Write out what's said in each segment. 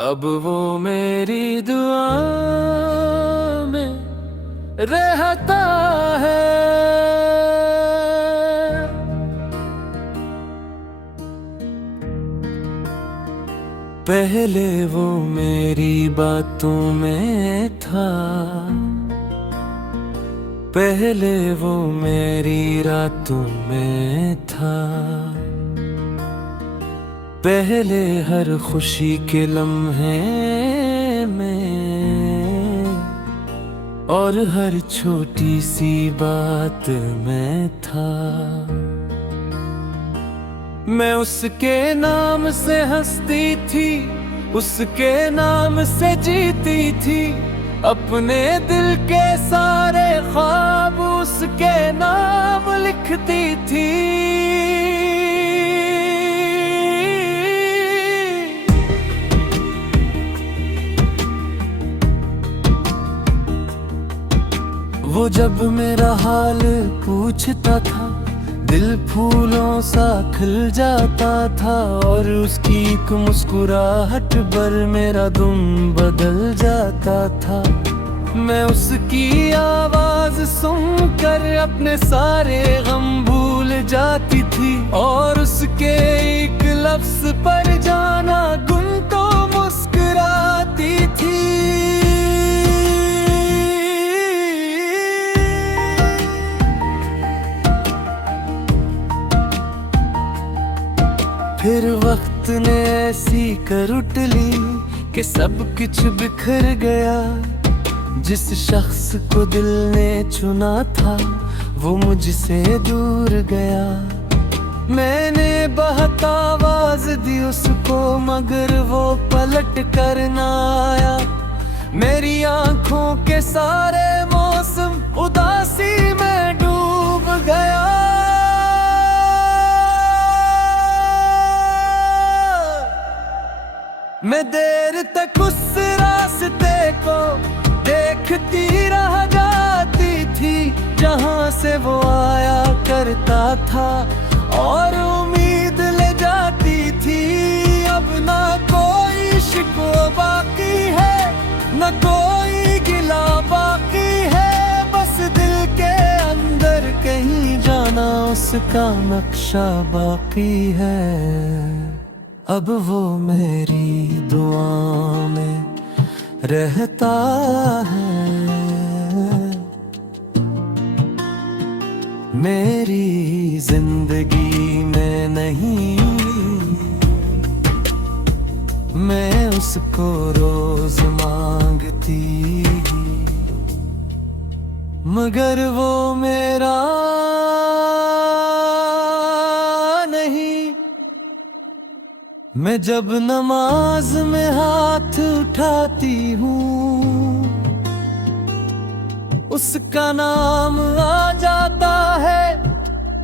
अब वो मेरी दुआ में रहता है। पहले वो मेरी बातों में था, पहले वो मेरी रातों में था, पहले हर खुशी के लम्हे में और हर छोटी सी बात में था। मैं उसके नाम से हंसती थी, उसके नाम से जीती थी, अपने दिल के सारे ख्वाब उसके नाम लिखती थी। वो जब मेरा हाल पूछता था, दिल फूलों सा खिल जाता था, और उसकी एक मुस्कुराहट पर मेरा दुम बदल जाता था। मैं उसकी आवाज सुनकर अपने सारे गम भूल जाती थी, और उसके एक लफ्ज पर जाना गुन तो मुस्कुराती थी। फिर वक्त ने ऐसी करवट ली कि सब कुछ बिखर गया। जिस शख्स को दिल ने चुना था वो मुझसे दूर गया। मैंने बहुत आवाज दी उसको मगर वो पलट कर ना आया। मेरी आंखों के सारे मौसम उदासी में डूब गया। मैं देर तक उस रास्ते को देखती रह जाती थी जहां से वो आया करता था, और उम्मीद ले जाती थी। अब ना कोई शिकवा बाकी है, न कोई गिला बाकी है, बस दिल के अंदर कहीं जाना उसका नक्शा बाकी है। अब वो मेरी दुआ में रहता है, मेरी जिंदगी में नहीं। मैं उसको रोज मांगती मगर वो मेरा मैं जब नमाज में हाथ उठाती हूँ उसका नाम आ जाता है,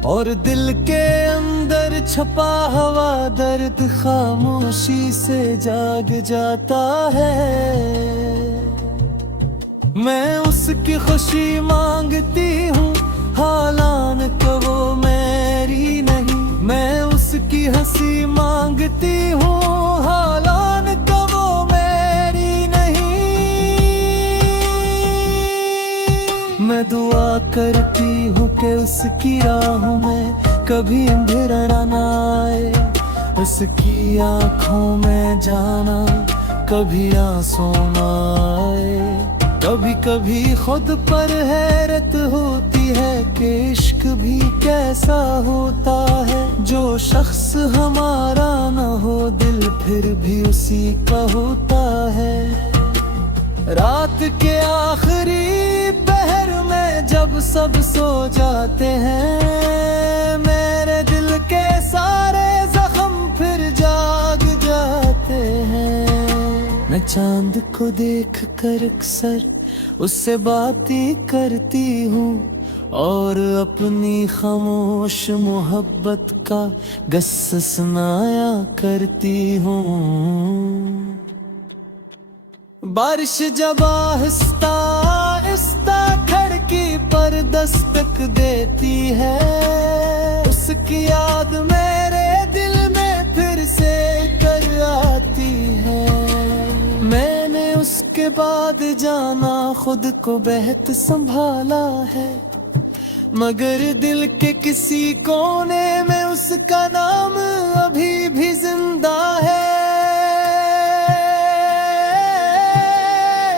और दिल के अंदर छपा हुआ दर्द खामोशी से जाग जाता है। मैं उसकी खुशी मांगती हूँ हालांकि वो मेरी नहीं। मैं उसकी हंसी मांगती हूँ हालांकि वो मेरी नहीं। मैं दुआ करती हूँ कि उसकी राहों में कभी अंधेरा ना आए, उसकी आँखों में जाना कभी आंसू ना आए। कभी कभी खुद पर हैरत होती है कि इश्क भी कैसा होता है। जो शख्स हमारा न हो दिल फिर भी उसी का होता है। रात के आखिरी पहर में जब सब सो जाते हैं, मेरे दिल के सारे जख्म फिर जाग जाते हैं। मैं चांद को देख कर अक्सर उससे बातें करती हूँ, और अपनी खामोश मोहब्बत का गस्सा सुनाया करती हूँ। बारिश जब आहिस्ता आहिस्ता खिड़की पर दस्तक देती है, उसकी याद मेरे दिल में फिर से कर आती है। के बाद जाना खुद को बेहद संभाला है, मगर दिल के किसी कोने में उसका नाम अभी भी जिंदा है।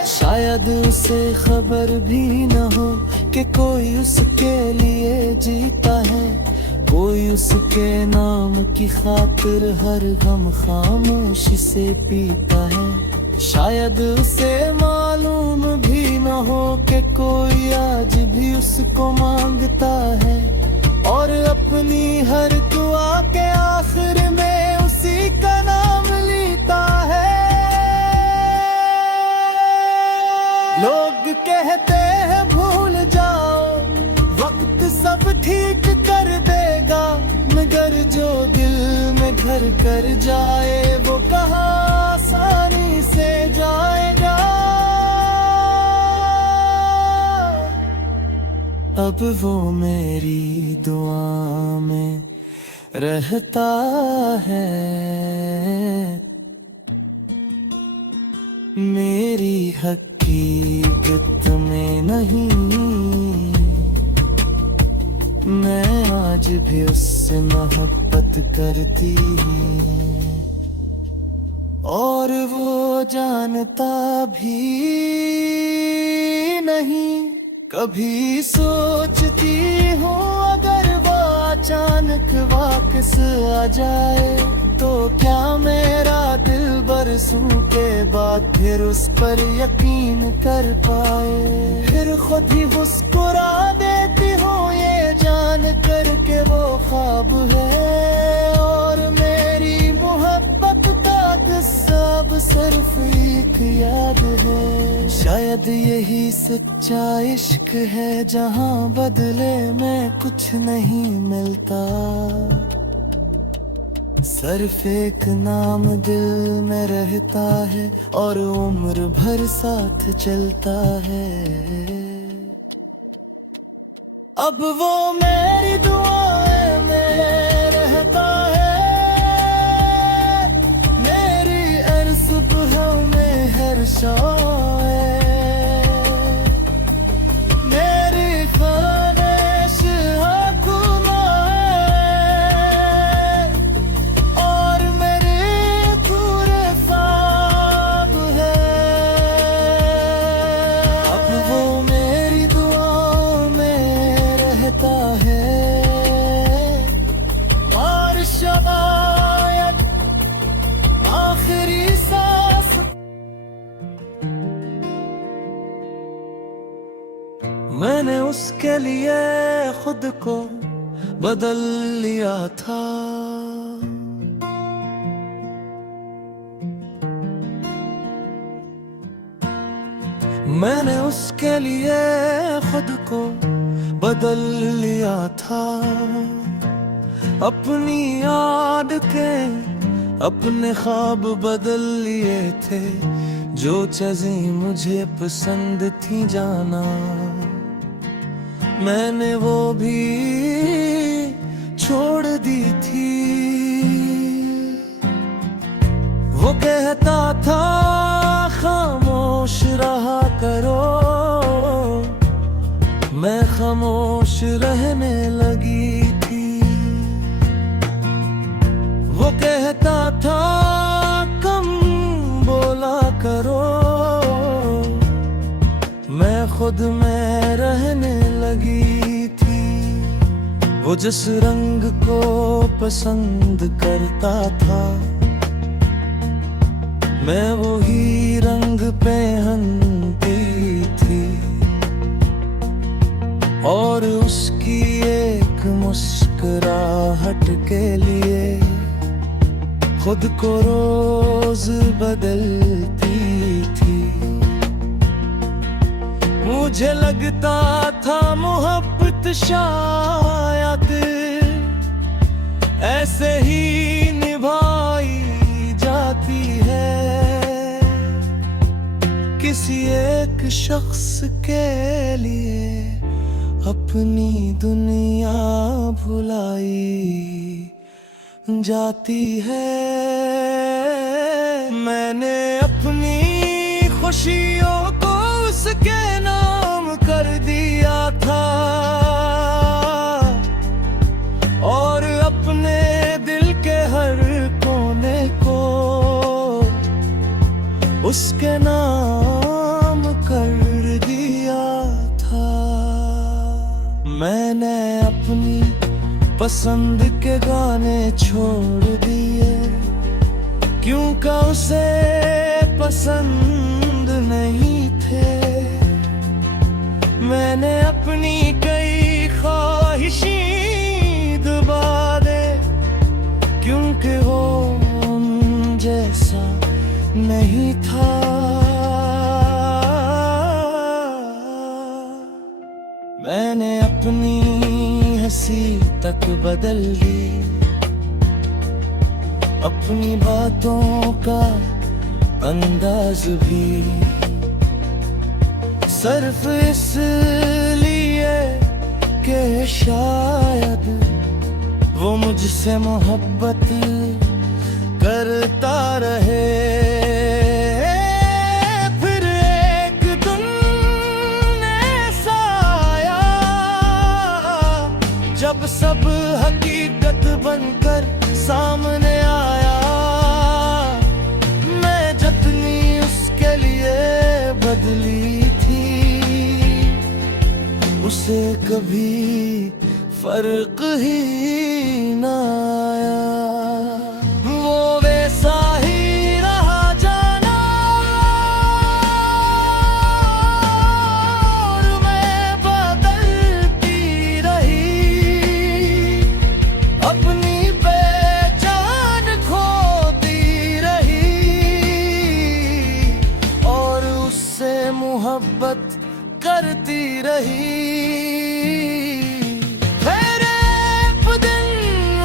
शायद उसे खबर भी न हो कि कोई उसके लिए जीता है, कोई उसके नाम की खातिर हर गम खामोशी से पीता है। शायद उसे मालूम भी न हो कि कोई आज भी उसको मांगता है, और अपनी हर दुआ के आखिर में उसी का नाम लेता है। लोग कहते हैं भूल जाओ, वक्त सब ठीक कर देगा, मगर जो दिल में घर कर जाए वो कहाँ आसानी से जाएगा। अब वो मेरी दुआ में रहता है, मेरी हकीकत में नहीं। मैं आज भी उससे मोहब्बत करती हूँ, और वो जानता भी नहीं। कभी सोचती हूँ अगर वो अचानक वापस आ जाए, तो क्या मेरा दिल बरसों के बाद फिर उस पर यकीन कर पाए। फिर खुद ही मुस्कुरा देती हूँ ये जान कर के वो ख्वाब है, और मेरी मोहब्बत का सब सिर्फ एक याद है। शायद यही सच्चा इश्क है जहाँ बदले में कुछ नहीं मिलता, सिर्फ एक नाम दिल में रहता है और उम्र भर साथ चलता है। अब वो मेरी दुआएं में रहता है, मेरी हर सुबह में हर शाम मेरी ख्वाहिश आँखों में है, और मेरे पूरे ख्वाब है। अब वो मेरी दुआ में रहता है, और शायद आखिरी सांस। मैंने उसके लिए खुद को बदल लिया था, मैंने उसके लिए खुद को बदल लिया था। अपनी आदतें अपने ख्वाब बदल लिए थे, जो चीजें मुझे पसंद थी जाना मैंने वो भी छोड़ दी थी। वो कहता था खामोश रहा करो, मैं खामोश रहने लगी थी। वो कहता था कम बोला करो, मैं खुद में रहने लगी थी। वो जिस रंग को पसंद करता था, मैं वही रंग पहनती थी, और उसकी एक मुस्कुराहट के लिए खुद को रोज बदलती थी। मुझे लगता था मोहब्बत शायद ऐसे ही निभाई जाती है, किसी एक शख्स के लिए अपनी दुनिया भुलाई जाती है। मैंने अपनी खुशियों उसके नाम कर दिया था। मैंने अपनी पसंद के गाने छोड़ दिए, क्योंकि उसे पसंद नहीं थे। मैंने अपनी कई ख्वाहिशें दबा दे, क्योंकि वो उन जैसा नहीं था। मैंने अपनी हंसी तक बदल दी, अपनी बातों का अंदाज भी, सिर्फ इसलिए कि शायद वो मुझसे मोहब्बत करता रहे। फिर एक दिन ऐसा आया जब सब हकीकत बनकर सामने आया। मैं जितनी उसके लिए बदली थी, उसे कभी फर्क ही ना आया। वो वैसा ही रहा जाना, और मैं बदलती रही, अपनी पहचान खोती रही, और उससे मोहब्बत करती रही। फिर एक दिन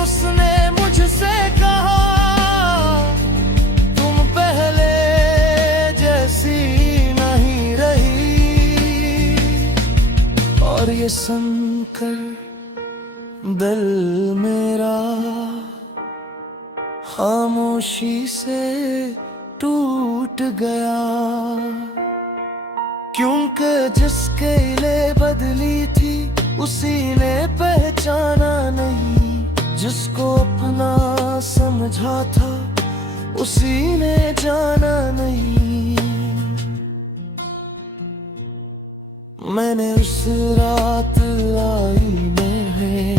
उसने मुझसे कहा, तुम पहले जैसी नहीं रही। और ये सुनकर दिल मेरा खामोशी से टूट गया, क्योंकि जिसके लिए बदली थी उसी ने पहचाना नहीं। जिसको अपना समझा था उसी ने जाना नहीं। मैंने उस रात आईने में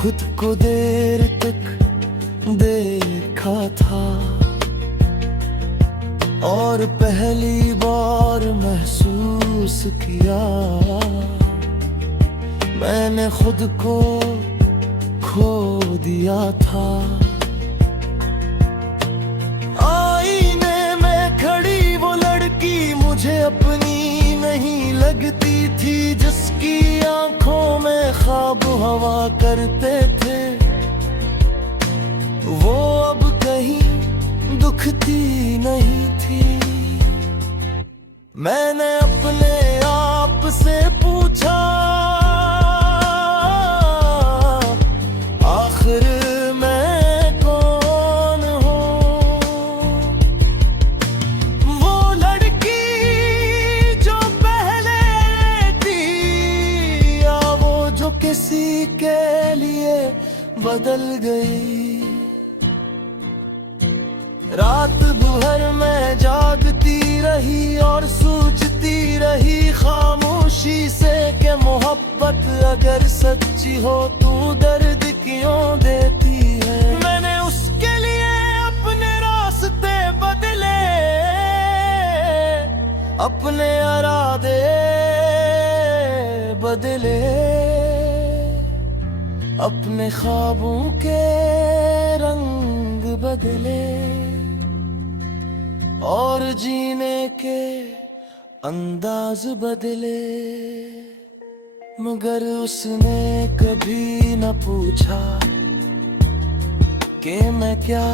खुद को देर तक देखा था, और पहली बार महसूस किया मैंने खुद को खो दिया था। आईने में खड़ी वो लड़की मुझे अपनी नहीं लगती थी, जिसकी आंखों में ख्वाब हवा करते थे। वो अब कहीं दुखती नहीं थी। मैंने अपने आप से पूछा, आखिर मैं कौन हूँ? वो लड़की जो पहले थी, या वो जो किसी के लिए बदल गई। रात भर मैं जागती रही और सोचती रही खामोशी से कि मोहब्बत अगर सच्ची हो तू दर्द क्यों देती है। मैंने उसके लिए अपने रास्ते बदले, अपने इरादे बदले, अपने ख्वाबों के रंग बदले, और जीने के अंदाज बदले। मगर उसने कभी न पूछा कि मैं क्या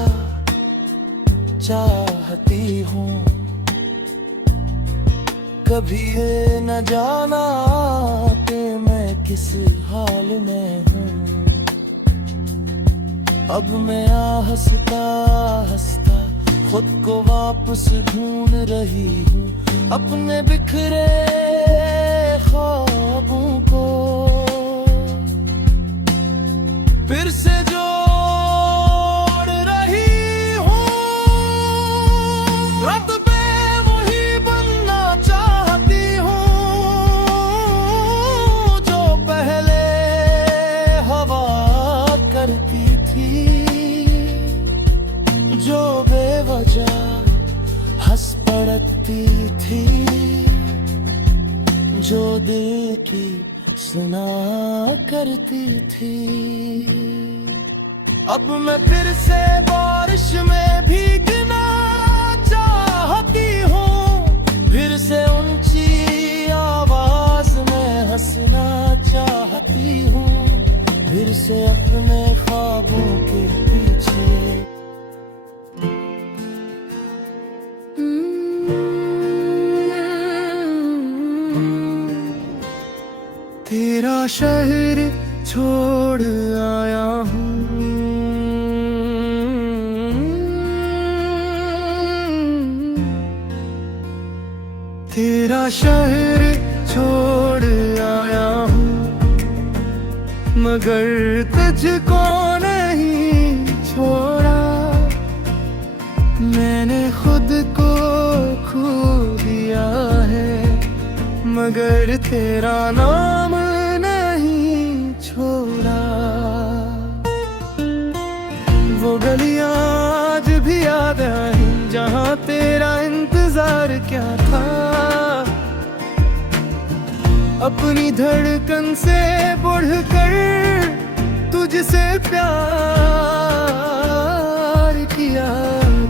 चाहती हूँ, कभी ये न जाना कि मैं किस हाल में हूँ। अब मैं हंसता हंसता खुद को वापस ढूंढ रही हूँ, अपने बिखरे ख्वाबों को फिर से जोड़ रही हूँ। बेवजह हंस पड़ती थी, जो दिल की सुना करती थी। अब मैं फिर से बारिश में भीगना चाहती हूँ, फिर से ऊंची आवाज में हंसना चाहती हूँ, फिर से अपने ख्वाबों के पीछे। तेरा शहर छोड़ आया हूँ, तेरा शहर छोड़ आया हूँ, मगर तुझको नहीं छोड़ा। मैंने खुद को खो दिया है, मगर तेरा नाम नहीं छोड़ा। वो गलियां आज भी याद हैं जहाँ तेरा इंतजार क्या था। अपनी धड़कन से बढ़कर तुझसे प्यार किया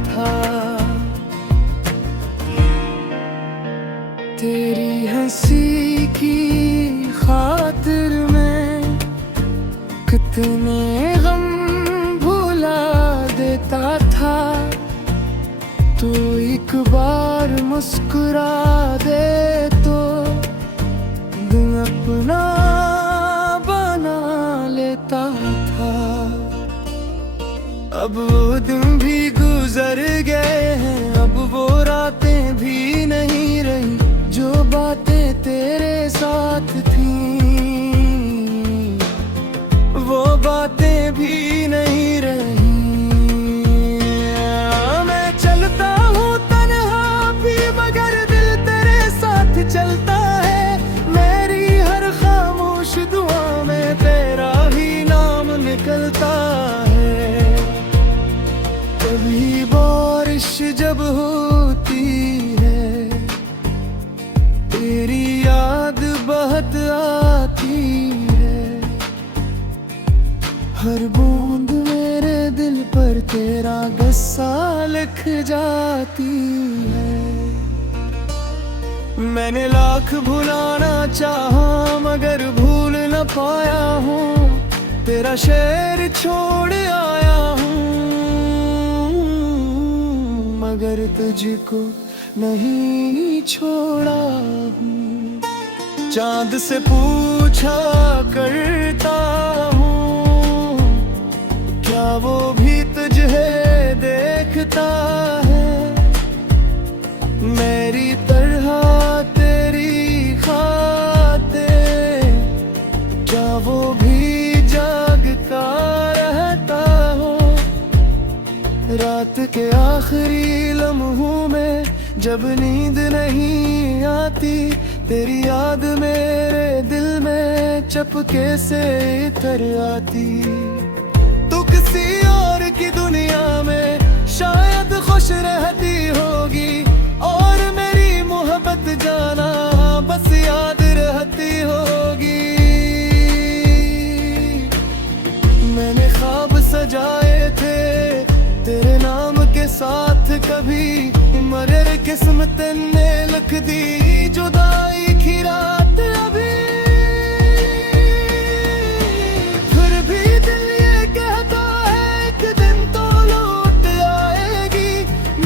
था। तेरी हंसी की खातिर मैं कितने गम भुला देता था। तू एक बार मुस्कुरा दे तो दिन अपना बना लेता था। अब वो दिन भी गुजर गए हैं, अब वो रातें भी नहीं रही, जो बातें तेरे साथ थीं, वो बातें भी नहीं रही। मैं चलता हूँ तन्हा भी, मगर दिल तेरे साथ चलता है। मेरी हर खामोश दुआ में तेरा ही नाम निकलता है। कभी बारिश जब होती है, तेरी याद बहुत आती है। हर बूंद मेरे दिल पर तेरा गुस्सा लिख जाती है। मैंने लाख भुलाना चाहा, मगर भूल न पाया हूँ। तेरा शहर छोड़ आया हूँ, मगर तुझको नहीं छोड़ा हूँ। चांद से पूछा करता हूँ, क्या वो भी तुझे देखता है। मेरी तरह तेरी खाते, क्या वो भी जागता रहता हो। रात के आखिरी लम्हों में जब नींद नहीं आती, तेरी याद मेरे दिल में चपके से तर आती। तू किसी और की दुनिया में शायद खुश रहती होगी, और मेरी मोहब्बत जाना बस याद रहती होगी। मैंने ख्वाब सजाए थे तेरे नाम के साथ, कभी मगर किस्मत ने लिख दी जुदाई की रात अभी। फिर भी दिल ये कहता है एक दिन तो लौट आएगी,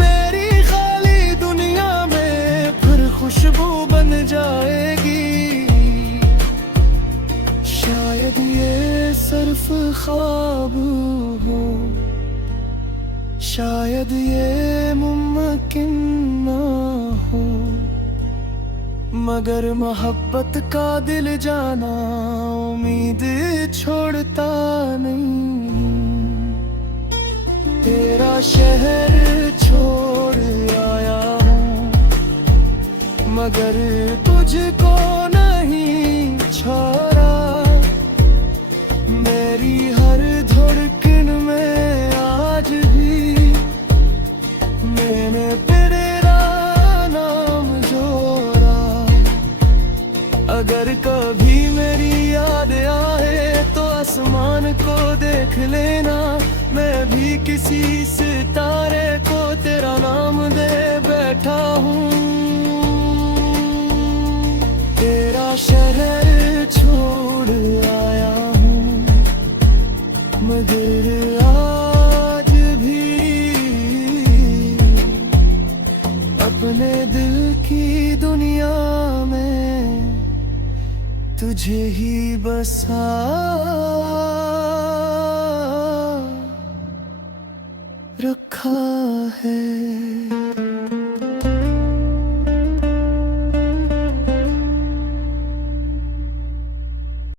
मेरी खाली दुनिया में फिर खुशबू बन जाएगी। शायद ये सिर्फ ख्वाब हो, शायद ये मुमकिन ना हो, मगर मोहब्बत का दिल जाना उम्मीद छोड़ता नहीं। तेरा शहर छोड़ आया हूँ, मगर तुझको नहीं छोड़ा। मेरी हर धड़कन में आज भी मैंने तेरा नाम जोड़ा। अगर कभी मेरी याद आए तो आसमान को देख लेना, मैं भी किसी सितारे को तेरा नाम दे बैठा हूँ। तेरा शहर छोड़ आया हूँ, मगर आज भी अपने दिल की दुनिया में तुझे ही बसा